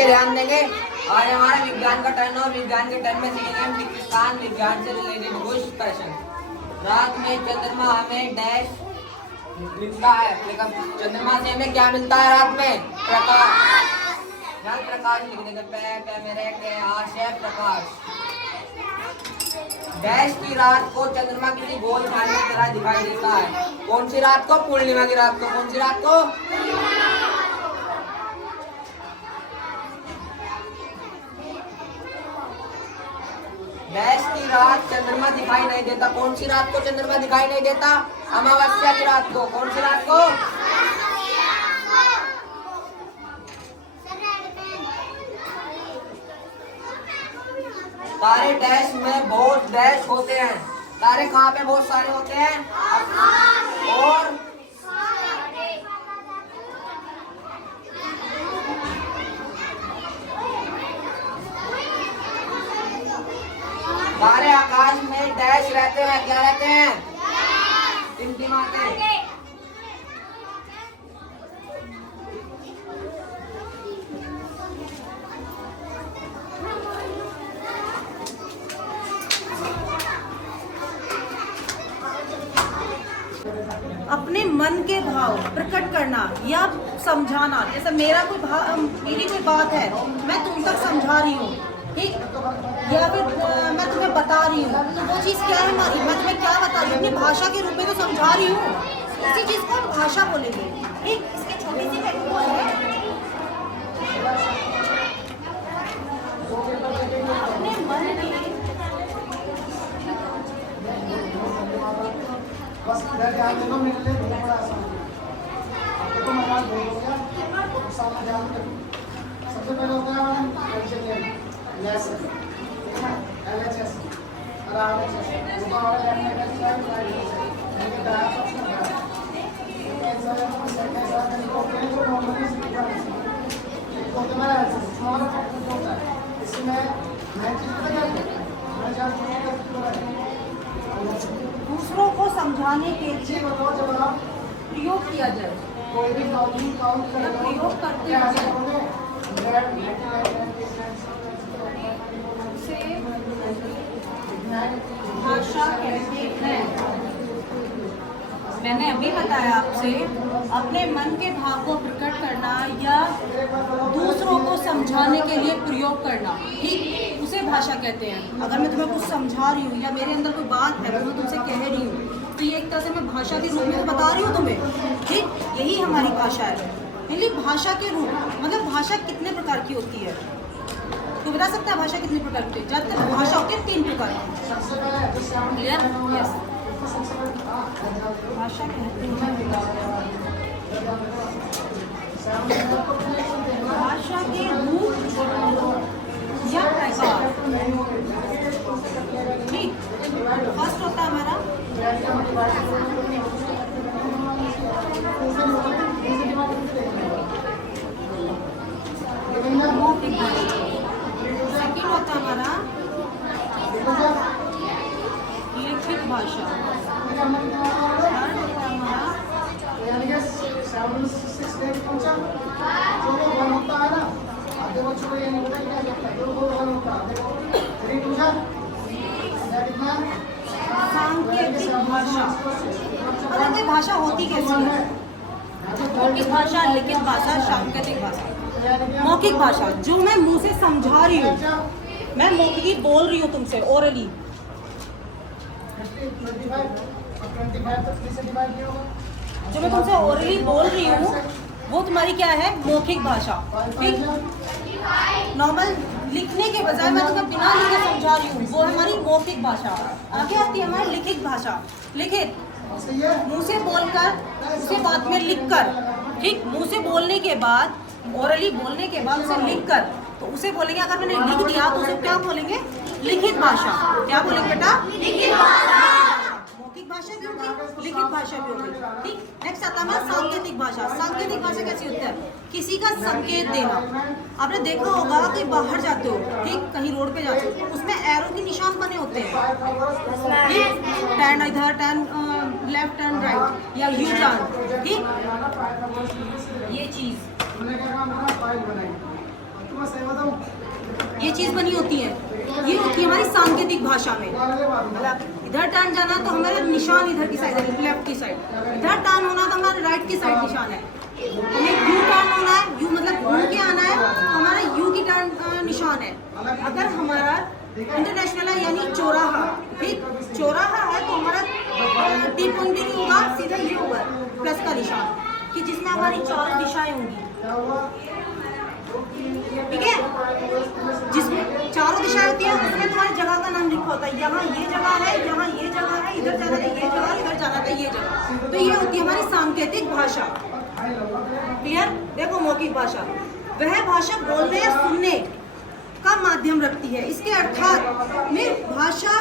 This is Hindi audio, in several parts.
बच्चे ध्यान देंगे। और हमारा विज्ञान का टर्न और विज्ञान के टर्न में सीखेंगे हम विज्ञान विज्ञान से रिलेटेड कुछ क्वेश्चन। रात में चंद्रमा हमें डैश मिलता है, लेकिन चंद्रमा से हमें क्या मिलता है रात में? प्रकाश। यहाँ प्रकाश लिखने के पे मेरे के आशय प्रकाश। डैश की रात को चंद्रमा किसी गोल खाने की तरह दिखाई देता है। कौन सी रात को? पूर्णिमा की रात को। कौन सी रात को? डैश की रात चंद्रमा दिखाई नहीं देता। कौन सी रात को चंद्रमा दिखाई नहीं देता? अमावस्या की रात को। कौन सी रात को? तारे डैश में बहुत डैश होते हैं। तारे कहाँ पे बहुत सारे होते हैं? और तारे आकाश में डैश रहते हैं। क्या रहते हैं? टिमटिमाते हैं। अपने मन के भाव प्रकट करना या समझाना। जैसे मेरा कोई भाव, मेरी कोई बात है, मैं तुम तक समझा रही हूँ, ठीक, या फिर मैं तुम्हें बता रही हूँ, तो वो चीज़ क्या है हमारी? मैं तुम्हें क्या बता रही हूँ? अपनी भाषा के रूप में तो समझा रही हूँ। इसी चीज़ को हम भाषा बोलेंगे, ठीक। इसकी छोटी सी टेक्निक है, अपने मन की बस इधर ध्यान दे दो, मिनट ले बड़ा आसान है। आपको तो मजाक बोल दो क्या? सामने ध्यान दो। सबसे पहले होता है हमारा लेसन, ठीक है? LHS और RHS। वो हमारा left hand side, right hand side. इनके डायरेक्ट ऑप्शन है। इनके एग्जाम में सेंटेंस आते हैं तो प्लेन को नॉर्मली स्पीकर है। एक होता है स्मॉल फैक्टर होता है। इसमें मैं चीज पता क्या है? मैं जानता हूं कि दूसरों को समझाने के लिए प्रयोग किया जाए। कोई भी काउंट प्रयोग करते हैं भाषा कहते हैं। मैंने अभी बताया आपसे, अपने मन के भाव को प्रकट करना या दूसरों को समझाने के लिए प्रयोग करना, ठीक, उसे भाषा कहते हैं। अगर मैं तुम्हें कुछ समझा रही हूँ या मेरे अंदर कोई बात है, मैं तुमसे कह रही हूँ, तो ये एक तरह से मैं भाषा के रूप में बता रही हूँ तुम्हें, ठीक। यही हमारी भाषा है। यानी भाषा के रूप, मतलब भाषा कितने प्रकार की होती है? तो बता सकता है भाषा कितने प्रकार की होती है? जब तक भाषा होती है 3 प्रकार की। क्लियर? यस। भाषा कहते हैं भाषा के रूप या प्रकार, ठीक। फर्स्ट होता है हमारा मौखिक भाषा। सेकंड होता है हमारा लिखित भाषा। थर्ड होता है हमारा सांकेतिक भाषा। मतलब ये भाषा होती कैसी है? मौखिक भाषा, लिखित भाषा, सांकेतिक भाषा। मौखिक भाषा जो मैं मुंह से समझा रही हूँ, मैं मौखिक बोल रही हूँ तुमसे, ओरली। जो मैं तुमसे ओरली बोल रही हूँ वो तुम्हारी क्या है? मौखिक भाषा, ठीक। नॉर्मल लिखने के बजाय मैं तुम्हें बिना लिखे समझा रही हूँ, वो हमारी मौखिक भाषा। आगे आती है हमारी लिखित भाषा। लिखित मुंह से बोलकर, उसे बाद में लिखकर, ठीक। मुंह से बोलने के बाद, ओरली बोलने के बाद उसे लिखकर, तो उसे बोलेंगे, अगर मैंने लिख दिया तो उसे क्या बोलेंगे? लिखित भाषा। क्या बोलेंगे बेटा? लिखित भाषा। मौखिक भाषा भी होगी, लिखित भाषा भी होगी, ठीक। नेक्स्ट आता है सांकेतिक भाषा। सांकेतिक भाषा कैसी होती है? किसी का संकेत देना। आपने देखा होगा कि बाहर जाते हो, ठीक, कहीं रोड पे जाते हो, उसमें एरो के निशान बने होते हैं, ठीक। टर्न इधर, टर्न लेफ्ट, टर्न राइट, या यू टर्न, ठीक। ये चीज ये चीज बनी होती है, ये होती है हमारी सांकेतिक भाषा में। मतलब इधर टर्न जाना तो हमारा निशान इधर की साइड है, लेफ्ट की साइड। इधर टर्न होना तो हमारा राइट की साइड निशान है। हमें यू टर्न होना है, यू मतलब घूम के आना है तो हमारा यू की टर्न निशान है। अगर हमारा इंटरनेशनल है यानी चौराहा, ठीक, चौराहा है तो हमारा टी पॉइंट भी नहीं होगा, सीधा ये होगा प्लस का निशान, कि जिसमें हमारी चारों दिशाएं होंगी, ठीक है। जिसमें चारों दिशाएं होती है उसमें तुम्हारी जगह का नाम लिखा होता है, यहाँ ये जगह है, यहाँ ये जगह है, इधर जाना था ये जगह, इधर जाना था ये जगह। तो ये होती है हमारी सांकेतिक भाषा। क्लियर? देखो मौखिक भाषा वह भाषा बोलने या सुनने का माध्यम रखती है। इसके अर्थात में भाषा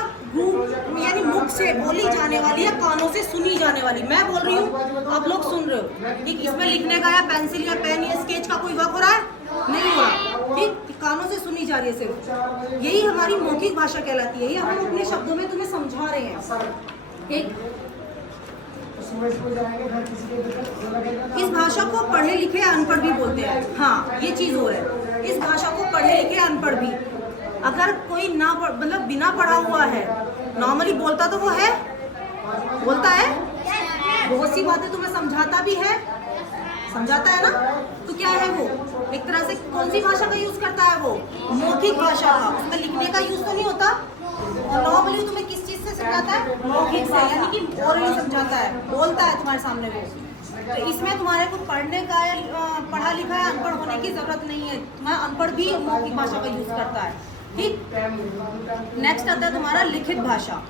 यानी मुख से बोली जाने वाली या कानों से सुनी जाने वाली। मैं बोल रही हूँ, आप लोग सुन रहे हो, ठीक। इसमें लिखने का या पेंसिल या पेन या स्केच का कोई वर्क हो रहा है? नहीं हो रहा, ठीक। कानों से सुनी जा रही है सिर्फ, यही हमारी मौखिक भाषा कहलाती है। ये हम अपने शब्दों में तुम्हें समझा रहे हैं, ठीक। इस भाषा को पढ़े लिखे अनपढ़ भी बोलते हैं। हाँ, ये चीज हो है, इस भाषा को पढ़े लिखे अनपढ़ भी। अगर कोई ना मतलब बिना पढ़ा हुआ है, नॉर्मली बोलता तो वो है, बोलता है, बहुत सी बातें तुम्हें समझाता भी है, समझाता है ना, तो क्या है वो एक तरह से कौन सी भाषा का यूज करता है? वो मौखिक भाषा का। उसमें लिखने का यूज तो नहीं होता। और नॉर्मली तुम्हें किस चीज से समझाता है? मौखिक से, यानी कि ओरली समझाता है, बोलता है तुम्हारे सामने वो। तो इसमें तुम्हारे को पढ़ने का या पढ़ा लिखा है अनपढ़ होने की जरूरत नहीं है। तुम्हारा अनपढ़ भी मौखिक भाषा का यूज करता है, ठीक। नेक्स्ट आता है तुम्हारा लिखित भाषा।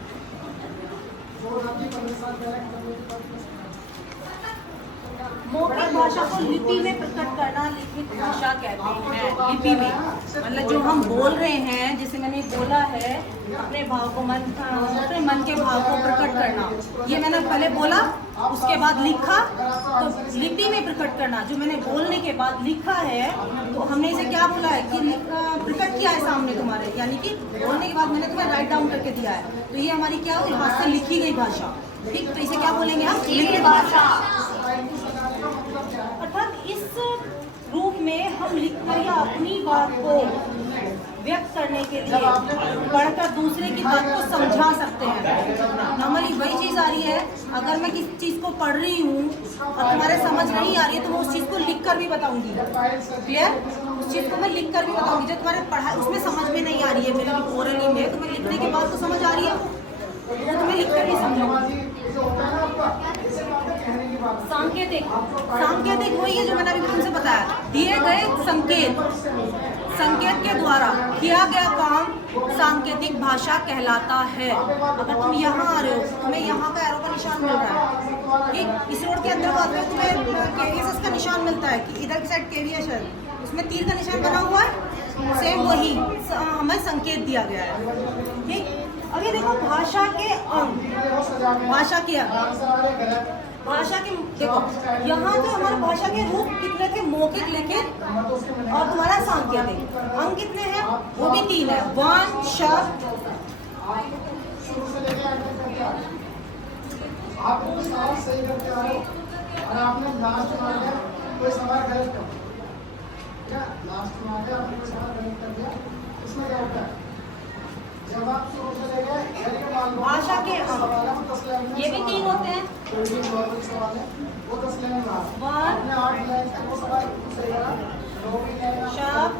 मौखिक भाषा को लिपि में प्रकट करना लिखित भाषा कहते हैं। लिपि में मतलब जो हम बोल रहे हैं, जैसे मैंने बोला है, अपने भाव को अपने मन के भाव को प्रकट करना, ये मैंने पहले बोला, उसके बाद लिखा, तो लिपि में प्रकट करना। जो मैंने बोलने के बाद लिखा है तो हमने इसे क्या बोला है कि प्रकट किया है सामने तुम्हारे, यानी कि बोलने के बाद मैंने तुम्हें राइट डाउन करके दिया है। तो ये हमारी क्या हुई? हाथ से लिखी गई भाषा, ठीक। तो इसे क्या बोलेंगे हम? लिखित भाषा। अर्थात इस रूप में हम लिखकर या अपनी बात को व्यक्त करने के लिए पढ़कर दूसरे की बात को समझा सकते हैं। नॉर्मली वही चीज़ आ रही है, अगर मैं किसी चीज़ को पढ़ रही हूँ और तुम्हारे समझ नहीं आ रही है तो मैं उस चीज़ को लिख कर भी बताऊंगी। क्लियर? उस चीज़ को मैं लिख कर भी बताऊंगी। जो तुम्हारे पढ़ाई उसमें समझ में नहीं आ रही है, मेरे ओरली में, तुम्हें लिखने के बाद तो समझ आ रही है, वो तुम्हें लिख कर भी समझाऊंगी। सांकेतिक, सांकेतिक वही है जो मैंने अभी तुमसे बताया, दिए गए संकेत, संकेत के द्वारा किया गया काम सांकेतिक भाषा कहलाता है। अगर तुम यहाँ आ रहे हो, तुम्हें यहाँ का एरो का निशान मिल रहा है, ठीक। इस रोड के अंदर बात में तुम्हें केवीएस का निशान मिलता है कि इधर की साइड केवीएस है, उसमें तीर का निशान बना हुआ है, सेम वही हमें संकेत दिया गया है, ठीक। अभी देखो भाषा के अंग, भाषा के अंग, भाषा के देखो यहाँ तो हमारे भाषा के रूप कितने थे? मौखिक, लिखित और तुम्हारा सांकेतिक। अंग कितने हैं? वो भी 3 है। वर्ण, शब्द, शुरू से लेके अंत तक आप वो सवाल सही करके आ रहे हो और आपने लास्ट में आ गया कोई सवाल गलत कर दिया, लास्ट में आ गया आपने कोई सवाल गलत कर दिया, इसमें क्या होता है? जब आप शुरू से लेके भाषा के अंग, ये भी 3 होते हैं। कोई भी नॉर्मल सवाल है वो 10 लाइन में आपने 8 लाइन तक वो सवाल सही करा, 2 लाइन शब्द,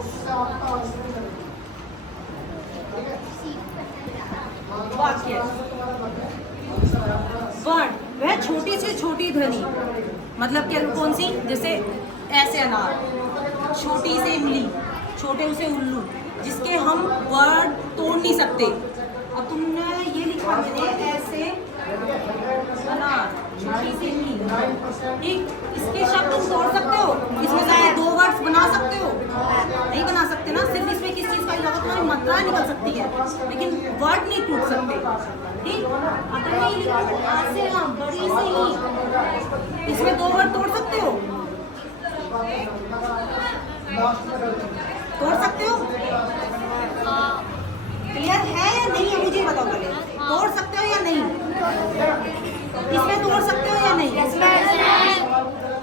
उससे आपका आंसर करेगा, ठीक है। वाक्य, वर्ण, वह छोटी से छोटी ध्वनि, मतलब क्या, कौन सी? जैसे ऐसे अनार, छोटी से इमली, छोटे से उल्लू, जिसके हम वर्ड तोड़ नहीं सकते। अब तुमने ये लिखा, मैंने ऐसे अनार, छोटी सी इमली, ठीक। इसके शब्द तुम तोड़ सकते हो? इसमें से 2 वर्ड्स बना सकते हो? नहीं बना सकते ना। सिर्फ इसमें किस चीज़ का यूज होगा? तुम्हारी मात्रा निकल सकती है, लेकिन वर्ड नहीं टूट सकते, ठीक। अगर मैं ये लिखूं ऐसे ना बड़ी से ही, इसमें 2 वर्ड तोड़ सकते हो? तोड़ सकते हो? क्लियर है या नहीं है? मुझे बताओ पहले, तोड़ सकते हो या नहीं? इसमें तोड़ सकते हो या नहीं?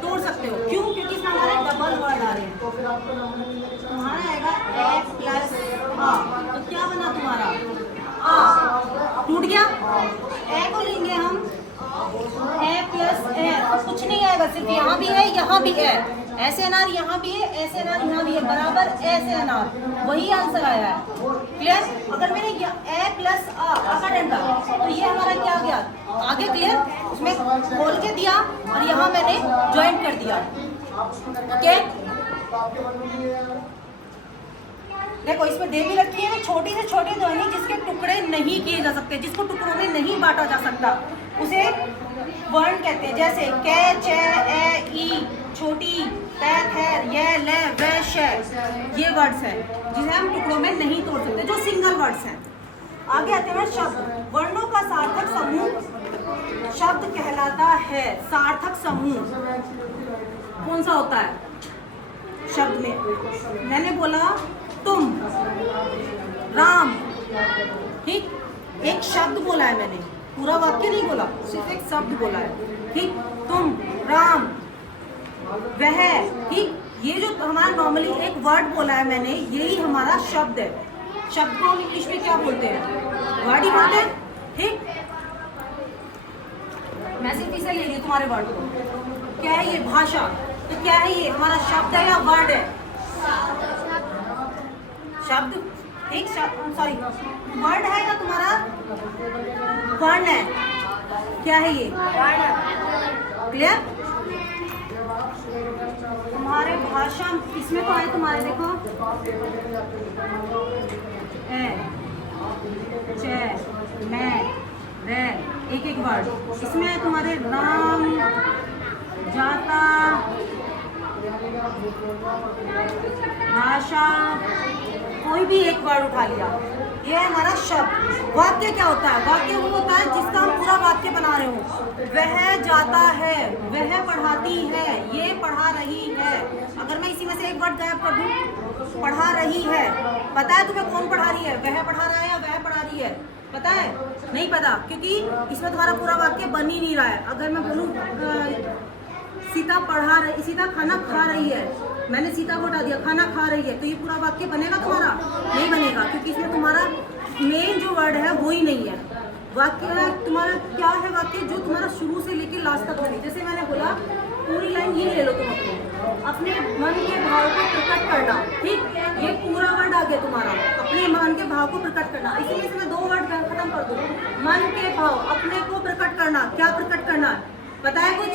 तोड़ सकते हो। क्यों? क्योंकि इसमें हमारे डबल वर्ड आ रहे हैं। तुम्हारा आएगा आ, तो क्या बना तुम्हारा आ, टूट गया। ए को लेंगे हम ए प्लस ए, कुछ नहीं आएगा, सिर्फ यहाँ भी है यहाँ भी है, ऐसे अनार यहाँ भी है, ऐसे अनार यहाँ भी है, बराबर ऐसे अनार, वही आंसर आया है। क्लियर? अगर मैंने ए प्लस आ का डंडा, तो ये हमारा क्या आ गया आगे। क्लियर? उसमें खोल के दिया और यहाँ मैंने ज्वाइन कर दिया। ओके, देखो इसमें दे भी रखी है छोटी से छोटी ध्वनि जिसके टुकड़े नहीं किए जा सकते, जिसको टुकड़ों में नहीं बांटा जा सकता, उसे वर्ण कहते हैं। जैसे कै चे ए ई छोटी, तै थैर ये ले वे शे, ये वर्ड्स हैं जिसे हम टुकड़ों में नहीं तोड़ सकते, जो सिंगल वर्ड्स हैं। आगे आते हैं शब्द। वर्णों का सार्थक समूह शब्द कहलाता है। सार्थक समूह कौन सा होता है शब्द में? मैंने बोला तुम, राम, ठीक, एक शब्द बोला है मैंने, पूरा वाक्य नहीं बोला, सिर्फ एक शब्द बोला है। ठीक, तुम, राम, वह, ठीक, ये जो हमारा नॉर्मली एक वर्ड बोला है मैंने, यही हमारा शब्द है। शब्द को इंग्लिश में क्या बोलते हैं? वर्ड ही बोलते हैं। ठीक, मैं सिर्फ इसे ले रही हूँ तुम्हारे वर्ड को। क्या है ये? भाषा। तो क्या है ये? हमारा शब्द है या वर्ड है? शब्द, ठीक, सॉरी, वर्ड है या तुम्हारा वर्ण है? क्या है ये? क्लियर? तुम्हारे भाषा इसमें तो है तुम्हारे, देखो ए, चे, मैं, रे, एक एक वर्ड इसमें है तुम्हारे। राम, जाता, भाषा, कोई भी एक वर्ड उठा लिया, ये है हमारा शब्द। वाक्य क्या होता है? वाक्य वो होता है जिसका हम पूरा वाक्य बना रहे हो। वह जाता है, वह पढ़ाती है, ये पढ़ा रही है। अगर मैं इसी में से एक वर्ड गायब कर दूं, पढ़ा रही है, पता है तुम्हें कौन पढ़ा रही है? वह पढ़ा रहा है या वह पढ़ा रही है? पता है? नहीं पता, क्योंकि इसमें तुम्हारा पूरा वाक्य बन ही नहीं रहा है। अगर मैं बोलूँ सीता पढ़ा रही, सीता खाना खा रही है, मैंने सीता को हटा दिया, खाना खा रही है, तो ये पूरा वाक्य बनेगा तुम्हारा? नहीं बनेगा, क्योंकि इसमें तुम्हारा मेन जो वर्ड है वो ही नहीं है। वाक्य तुम्हारा क्या है? वाक्य जो तुम्हारा शुरू से लेकर लास्ट तक बने। जैसे मैंने बोला, पूरी लाइन ये ले लो तुम अपने मन के भाव को प्रकट करना। ठीक, ये पूरा वर्ड आ गया तुम्हारा, अपने मन के भाव को प्रकट करना। इसीलिए मैं दो वर्ड खत्म कर दूँ। मन के भाव, अपने को प्रकट करना। क्या प्रकट करना है? पता है? कुछ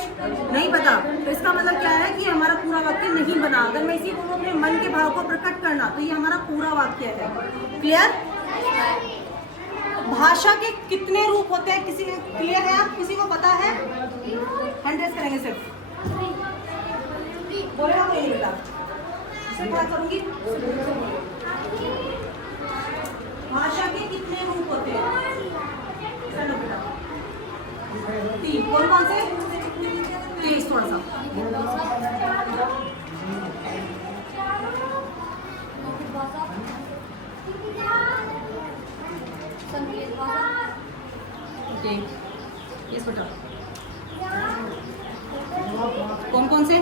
नहीं पता, तो इसका मतलब क्या है कि हमारा पूरा वाक्य नहीं बना। अगर मैं इसी बोलूँ अपने मन के भाव को प्रकट करना, तो ये हमारा पूरा वाक्य है। क्लियर? भाषा के कितने रूप होते हैं? किसी क्लियर है? आप किसी को पता है? हैंड रेज करेंगे सिर्फ, बोलेगा कोई नहीं बेटा, इसे क्या करूंगी। भाषा के कितने रूप होते हैं? चलो बेटा, तीन। कौन कौन से? तेज थोड़ा सा। ओके, यस बेटा। कौन कौन से?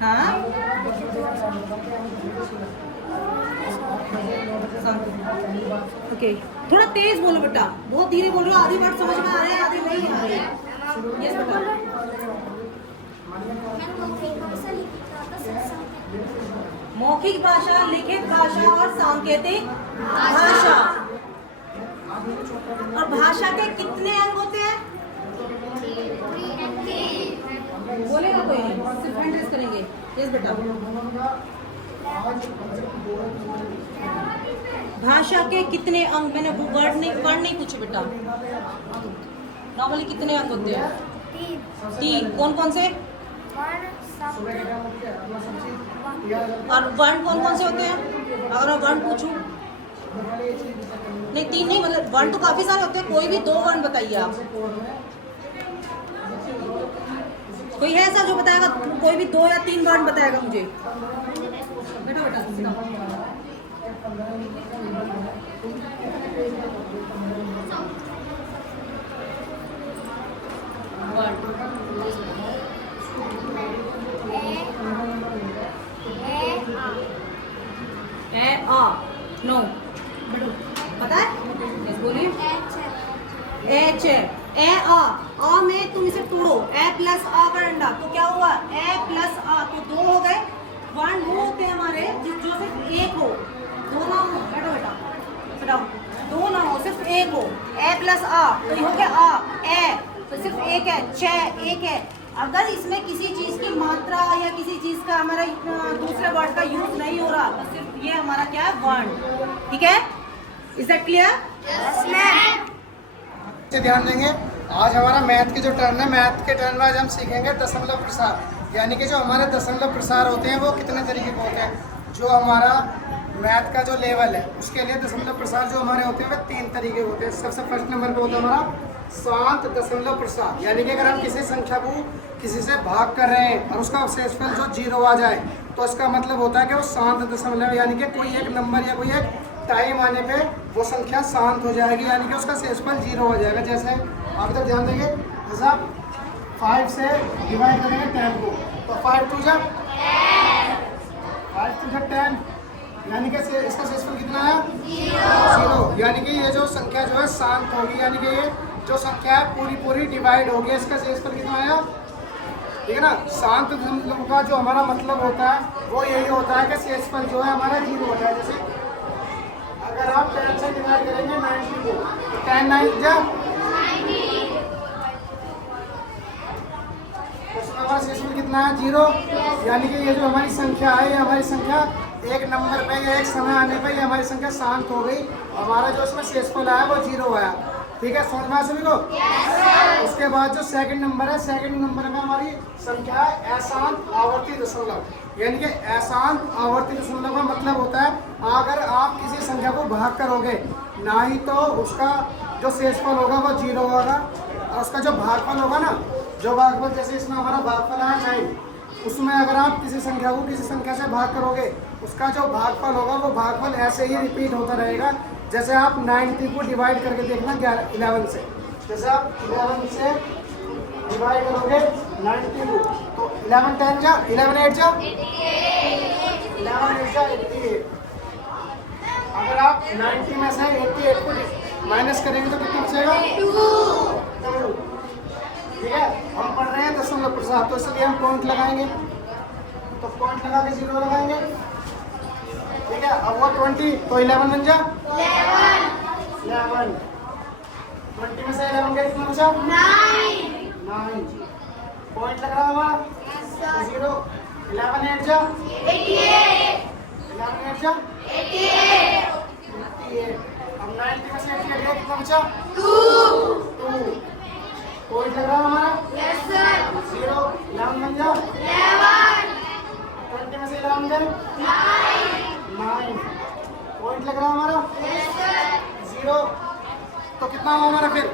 हाँ, ओके, थोड़ा तेज बोलो बेटा, बहुत धीरे बोल रहे हो। आधी वर्ड समझ में आ रहे हैं, आधी नहीं आ रहे हैं। यस बेटा। मौखिक भाषा, लिखित भाषा और सांकेतिक भाषा। और भाषा के कितने अंग होते हैं? बोलेगा कोई नहीं, सिर्फ हैंड रेज करेंगे। यस बेटा। भाषा के कितने अंग? मैंने वर्ड नहीं पूछे बेटा। नॉर्मली कितने अंग होते हैं? तीन। कौन कौन से? और वर्ण कौन कौन से होते हैं? अगर मैं वर्ण पूछूं, नहीं तीन नहीं, मतलब वर्ण तो काफी सारे होते हैं, कोई भी दो वर्ण बताइए आप। कोई है ऐसा जो बताएगा? कोई भी दो या तीन वर्ण बताएगा मुझे। बेटा बेटा नो बेटो पता है? यस बोलिए। एच है। ए आ में तुम इसे तोड़ो, ए प्लस आ का डंडा, तो क्या हुआ? ए प्लस आ, तो दो हो गए। वन वो होते हैं हमारे जो सिर्फ एक हो, दो ना हो। बैठो बेटा, बताओ, दो ना हो, सिर्फ एक हो। ए प्लस आ, तो ये हो गया आ, ए तो सिर्फ एक है, छह एक है। अगर इसमें किसी चीज की मात्रा या किसी चीज का हमारा दूसरे वर्ड का यूज नहीं हो रहा, तो सिर्फ ये हमारा क्या है? वर्ण। ठीक है? Is that clear? से ध्यान देंगे। आज हमारा मैथ के जो टर्न है, मैथ के टर्न में आज हम सीखेंगे दशमलव प्रसार, यानी कि जो हमारे दशमलव प्रसार होते हैं वो कितने तरीके के होते हैं। जो हमारा मैथ का जो लेवल है उसके लिए दशमलव प्रसार जो हमारे होते हैं वो 3 तरीके के होते हैं। सबसे फर्स्ट नंबर पे होता है हमारा शांत दशमलव प्रसार, यानी कि अगर हम किसी संख्या को किसी से भाग कर रहे हैं और उसका अवशेषफल जो 0 आ जाए तो इसका मतलब होता है कि वो शांत दशमलव, यानी कि कोई एक नंबर या कोई एक टाइम आने पे वो संख्या शांत हो जाएगी, यानी कि उसका शेषफल 0 हो जाएगा। जैसे आप इधर ध्यान देंगे, जैसे आप 5 से डिवाइड करेंगे 10 को, तो 5 टू जा 10, यानी कि इसका शेषफल कितना है? 0। यानी कि ये जो संख्या जो है शांत होगी, यानी कि ये जो संख्या है पूरी डिवाइड होगी, इसका शेषफल कितना आया? ठीक है ना। शांत दशमलव का जो हमारा मतलब होता है वो यही होता है कि शेषफल जो है हमारा 0 हो जाए। जैसे अगर आप 10 से डिवाइड करेंगे 90 को, तो 10 9 जा, उसमें हमारा शेषफल कितना है? 0। यानी कि ये जो हमारी संख्या है, ये हमारी संख्या एक नंबर पे या एक समय आने पे ये हमारी संख्या शांत हो गई। हमारा जो इसमें शेषफल आया वो 0 आया। ठीक है, समझ में आया सभी को? उसके बाद जो सेकंड नंबर है, सेकंड नंबर में हमारी संख्या है अशांत आवर्ती दशमलव, यानी कि अशांत आवर्ती दशमलव का मतलब होता है अगर आप किसी संख्या को भाग करोगे ना ही तो उसका जो शेषफल होगा वो 0 होगा, और उसका जो भागफल होगा ना, जो भागफल, जैसे इसमें हमारा भागफल आया 9, उसमें अगर आप किसी संख्या को किसी संख्या से भाग करोगे उसका जो भागफल होगा वो भागफल ऐसे ही रिपीट होता रहेगा। जैसे आप 90 को डिवाइड करके देखना 11 से, जैसे आप 11 से डिवाइड करोगे 90 को, तो 11 10 जा, 11 8 जा, 11 8 जा 88। अगर आप 90 में से 88 को माइनस करेंगे तो कितना बचेगा? 2। ठीक है, हम पढ़ रहे हैं दशमलव प्रसार, तो इसलिए हम पॉइंट लगाएंगे, तो पॉइंट लगा के 0 लगाएंगे। ठीक है, अब वो 20, तो 11 बन जा 11। 20 में से 11 का कितना बचा? 9। पॉइंट लग रहा है हमारा 0। 11 8 जा 88। 11 8 जा 88। अब 90 में से 88 गया, कितना बचा? 2। पॉइंट लग रहा है हमारा? Yes sir. 0 11 बन जा 11। 20 में से 11 गए 9। पॉइंट लग रहा है हमारा? Yes sir. 0, तो कितना हुआ हमारा फिर?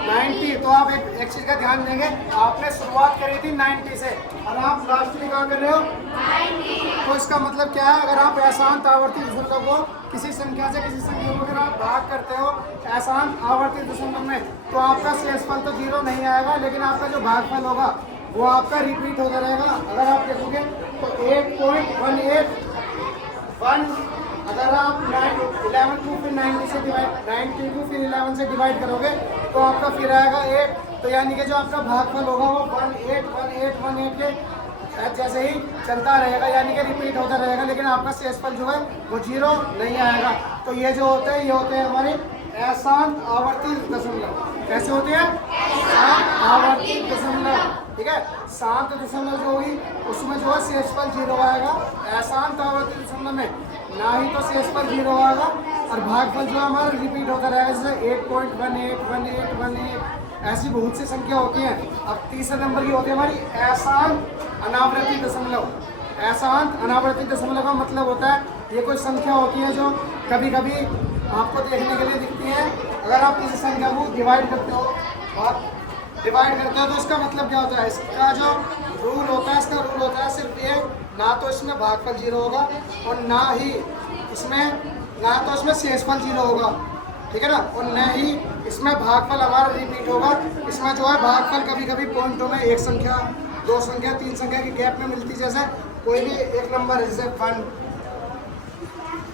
90। तो आप एक चीज का ध्यान देंगे, आपने शुरुआत करी थी 90 से और आप लास्ट में कहाँ कर रहे हो? 90। तो इसका मतलब क्या है, अगर आप अशांत आवर्ती दशमलव को किसी संख्या से किसी संख्या को अगर आप भाग करते हो अशांत आवर्ती दशमलव में, तो आपका शेषफल तो 0 नहीं आएगा, लेकिन आपका जो भागफल होगा वो आपका रिपीट होता रहेगा। अगर आप देखोगे तो 8.181, अगर आप 11 को फिर 90 से डिवाइड 90 को फिर 11 से डिवाइड करोगे तो आपका फिर आएगा 8, तो यानी कि जो आपका भागफल होगा वो 181818 के जैसे ही चलता रहेगा, यानी कि रिपीट होता रहेगा, लेकिन आपका शेषफल जो है वो 0 नहीं आएगा। तो ये जो होते हैं ये होते हैं हमारे अशांत आवर्ती दशमलव। कैसे होते हैं? शांत आवर्ती दशमलव। ठीक है, शांत दशमलव जो होगी उसमें जो है शेषफल 0 आएगा, अशांत आवर्ती दशमलव में ना ही तो शेषफल 0 आएगा और भागफल जो हमारा रिपीट होता रहेगा, जैसे 8.181818 ऐसी बहुत सी संख्या होती हैं। अब तीसरे नंबर की होती है हमारी अशांत अनावर्ती दशमलव। अशांत अनावर्ती दशमलव का मतलब होता है ये कोई संख्या होती है जो कभी कभी आपको देखने के लिए दिखती है। अगर आप किसी संख्या को डिवाइड करते हो तो इसका मतलब क्या होता है, इसका जो रूल होता है, इसका रूल होता है सिर्फ ये, ना तो इसमें भागफल 0 होगा और ना तो इसमें शेषफल 0 होगा। ठीक है ना, और न ही इसमें भागफल हमारा रिपीट होगा। इसमें जो है भागफल कभी कभी पॉइंटों में एक संख्या, 2 संख्या, 3 संख्या के गैप में मिलती है। जैसे कोई भी एक नंबर है, जैसे 1,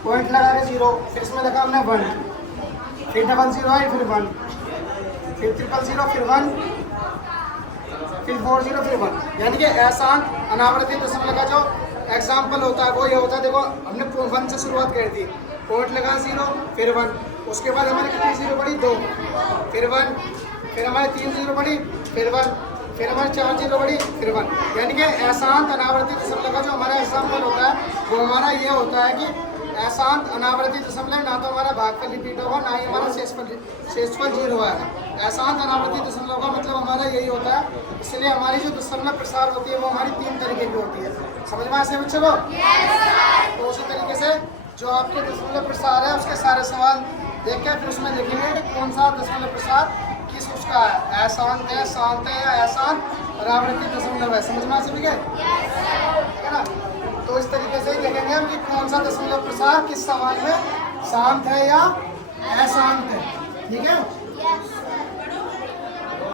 पॉइंट लगा के 0, फिर इसमें लगा हमने 1, फिर 00 आई, फिर 1, फिर 000, फिर 1, फिर 40, फिर 1। यानी कि अशांत अनावर्ती दशमलव का जो एग्जाम्पल होता है वो ये होता है। देखो हमने 1 से शुरुआत कर दी, पॉइंट लगा 0, फिर 1, उसके बाद हमारी कितनी 0 पड़ी 2, फिर 1, फिर हमारे 3 0 पड़ी, फिर 1, फिर हमारे 4 0 पड़ी, फिर 1। यानी कि अशांत अनावर्ती दशमलव का जो हमारा एग्जाम्पल होता है वो हमारा ये होता है कि अशांत अनावर्ती दशमलव ना तो हमारा भागफल रिपीट होगा, ना ही हमारा शेषफल 0 आएगा। अशांत अनावर्ती दशमलव का मतलब हमारा यही होता है। इसलिए हमारी जो दशमलव प्रसार होती है वो हमारी 3 तरीके की होती है। समझ में ऐसे बच्चों को? तो उसी तरीके से जो आपके दशमलव प्रसार है उसके सारे सवाल देख के फिर उसमें लिखेंगे कि कौन सा दशमलव प्रसार किस उसका है, अशांत है, शांत है या अशांत अनावर्ती दशमलव है। समझ में सभी के? ठीक है ना? तो इस तरीके से ही लिखेंगे हम कि कौन सा दशमलव प्रसार किस सवाल में शांत है या अशांत है। ठीक है?